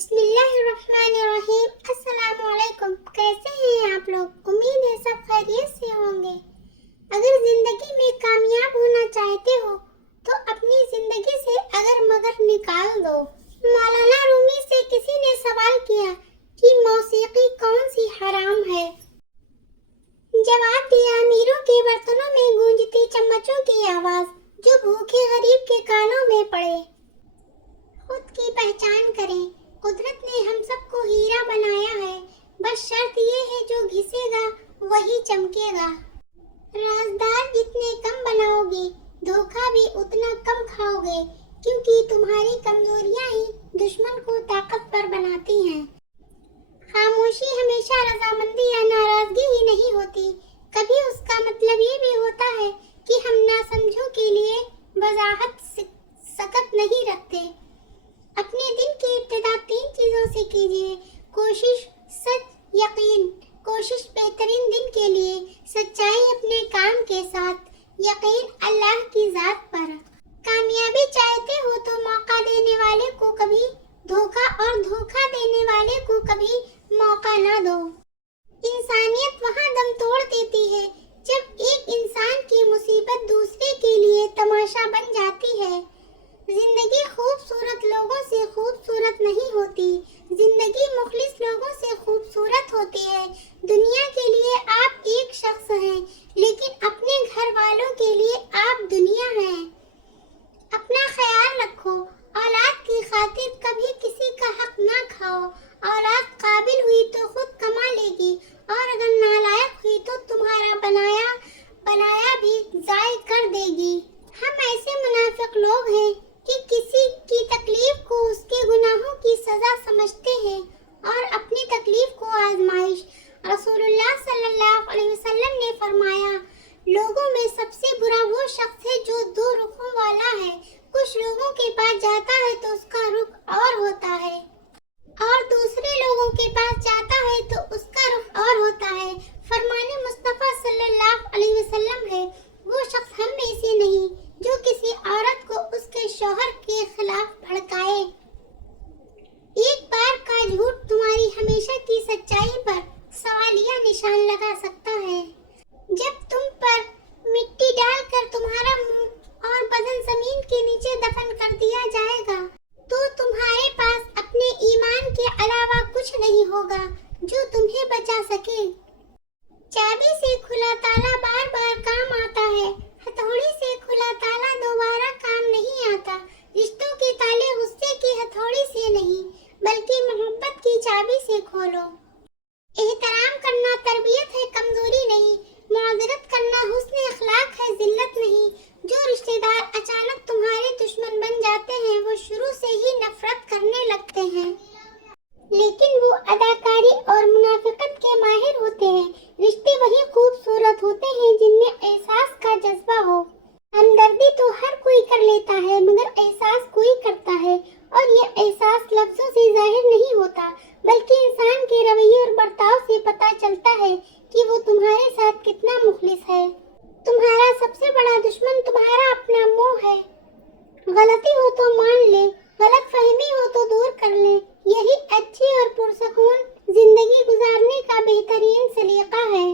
بسم اللہ الرحمن الرحیم۔ السلام علیکم، کیسے ہیں آپ لوگ؟ امید ہے سب خیریت سے ہوں گے۔ اگر زندگی میں کامیاب ہونا چاہتے ہو تو اپنی زندگی سے اگر مگر نکال دو۔ مولانا رومی سے کسی نے سوال کیا کہ موسیقی کون سی حرام ہے؟ جواب دیا، امیروں کے برتنوں میں گونجتی چمچوں کی آواز جو بھوکے غریب کے کانوں میں پڑے۔ خود کی پہچان کریں، قدرت نے ہم سب کو ہیرا بنایا ہے، بس شرط یہ ہے جو گھسے گا وہی چمکے گا۔ رازدار جتنے کم بناؤ گے دھوکہ بھی اتنا کم کھاؤ گے، کیونکہ تمہاری کمزوریاں ہی دشمن کو طاقتور بناتی ہیں۔ خاموشی ہمیشہ رضامندی یا ناراضگی ہی نہیں ہوتی، کبھی اس کا مطلب یہ بھی ہوتا ہے کہ ہم ناسمجھوں کے لیے وضاحت سکت نہیں رکھتے۔ اپنے دن کی ابتدا 3 چیزوں سے کیجیے: کوشش، سچ، یقین۔ کوشش بہترین دن کے لیے، سچائی اپنے کام کے ساتھ، یقین اللہ کی ذات پر۔ کامیابی چاہتے ہو تو موقع دینے والے کو کبھی دھوکہ اور دھوکہ دینے والے کو کبھی موقع نہ دو۔ انسانیت وہاں دم توڑ دیتی ہے جب ایک انسان کی مصیبت دوسرے کے لیے تماشا بن جاتی ہے۔ زندگی خوبصورت لوگوں سے خوبصورت نہیں ہوتی، زندگی مخلص لوگوں سے خوبصورت ہوتی ہے۔ دنیا کے لیے آپ ایک شخص ہیں، لیکن اپنے گھر والوں کے لیے آپ دنیا ہیں۔ اپنا خیال رکھو، اولاد کی خاطر کبھی کسی کا حق نہ کھاؤ۔ اولاد قابل ہوئی تو خود کما لے گی، اور اگر نالائق ہوئی تو تمہارا بنایا بھی ضائع کر دے گی۔ ہم ایسے منافق لوگ ہیں کہ کسی کی تکلیف کو اس کے گناہوں کی سزا سمجھتے ہیں اور اپنی تکلیف کو آزمائش۔ رسول اللہ صلی اللہ علیہ وسلم نے فرمایا، لوگوں میں سب سے برا وہ شخص ہے جو 2 رخوں والا ہے۔ کچھ لوگوں کے پاس جاتا ہے تو اس کا رخ اور ہوتا ہے، اور دوسرے لوگوں کے پاس جاتا ہے تو اس کا رخ اور ہوتا ہے۔ فرمان مصطفیٰ صلی اللہ علیہ وسلم ہے، وہ شخص ہم میں سے نہیں جو کسی عورت کو اس کے شوہر کے خلاف بھڑکائے۔ ایک بار کا جھوٹ تمہاری ہمیشہ کی سچائی پر سوالیہ نشان لگا سکتا ہے۔ جب تم پر مٹی ڈال کر تمہارا منہ اور بدن زمین کے نیچے دفن کر دیا جائے گا تو تمہارے پاس اپنے ایمان کے علاوہ کچھ نہیں ہوگا جو تمہیں بچا سکے۔ چابی سے کھلا تالا بار بار کام آتا ہے، ہتھوڑی سے کھلا تالا دوبارہ کام نہیں آتا۔ رشتوں کے تالے غصے کی ہتھوڑی سے نہیں بلکہ محبت کی چابی سے کھولو۔ احترام کرنا تربیت ہے، کمزوری نہیں۔ معذرت کرنا حسن اخلاق ہے، ذلت نہیں۔ جو رشتہ دار اچانک تمہارے دشمن بن جاتے ہیں وہ شروع سے ہی نفرت کرنے لگتے ہیں، لیکن وہ اداکاری اور منافقت کے ماہر ہوتے ہیں۔ رشتے وہی خوبصورت ہوتے ہیں جن میں احساس کا جذبہ ہو۔ ہمدردی تو ہر کوئی کر لیتا ہے مگر احساس کوئی کرتا ہے، اور یہ احساس لفظوں سے ظاہر نہیں ہوتا بلکہ انسان کے رویے اور برتاؤ سے پتہ چلتا ہے کہ وہ تمہارے ساتھ کتنا مخلص ہے۔ تمہارا سب سے بڑا دشمن تمہارا اپنا منہ ہے۔ غلطی ہو تو مان لے، غلط فہمی ہو تو دور کر لے، یہی اچھی اور پرسکون زندگی گزارنے کا بہترین سلیقہ ہے۔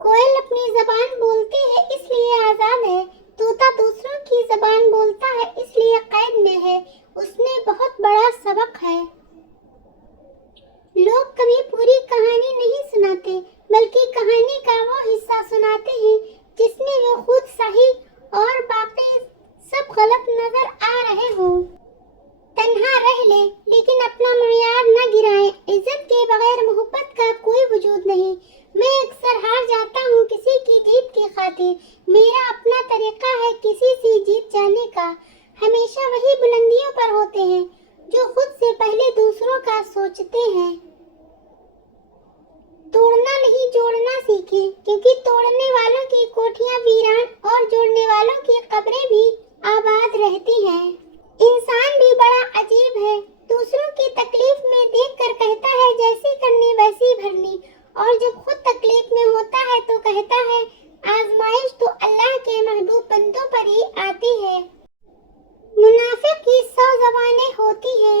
کوئل اپنی زبان بولتی ہے اس لیے آزاد ہے، طوطا دوسروں کی زبان بولتا ہے اس لیے قید میں ہے، اس میں بہت بڑا سبق ہے۔ لوگ کبھی پوری کہانی نہیں سناتے بلکہ کہانی کا وہ حصہ سناتے ہیں جس میں وہ خود صحیح اور باقی سب غلط نظر آ رہے ہوں۔ تنہا رہ لیں لیکن اپنا معیار نہ گرائیں، عزت کے بغیر محبت کا کوئی وجود نہیں۔ میں اکثر ہار جاتا ہوں کسی کی جیت کی خاطر، میرا اپنا طریقہ ہے کسی سے جیت جانے کا۔ ہمیشہ وہی بلندیوں پر ہوتے ہیں جو خود سے پہلے دوسروں کا سوچتے ہیں۔ توڑنا نہیں جوڑنا سیکھیں، کیونکہ توڑنے والوں کی کوٹھیاں ویران اور جوڑنے والوں کی قبریں بھی آباد رہتی ہیں۔ انسان بھی بڑا عجیب ہے، دوسروں کی تکلیف میں دیکھ کر کہتا ہے جیسی کرنی ویسی بھرنی، اور جب خود تکلیف میں ہوتا ہے تو کہتا ہے آزمائش تو اللہ کے محبوب بندوں پر ہی آتی ہے۔ منافق کی 100 زبانیں ہوتی ہیں،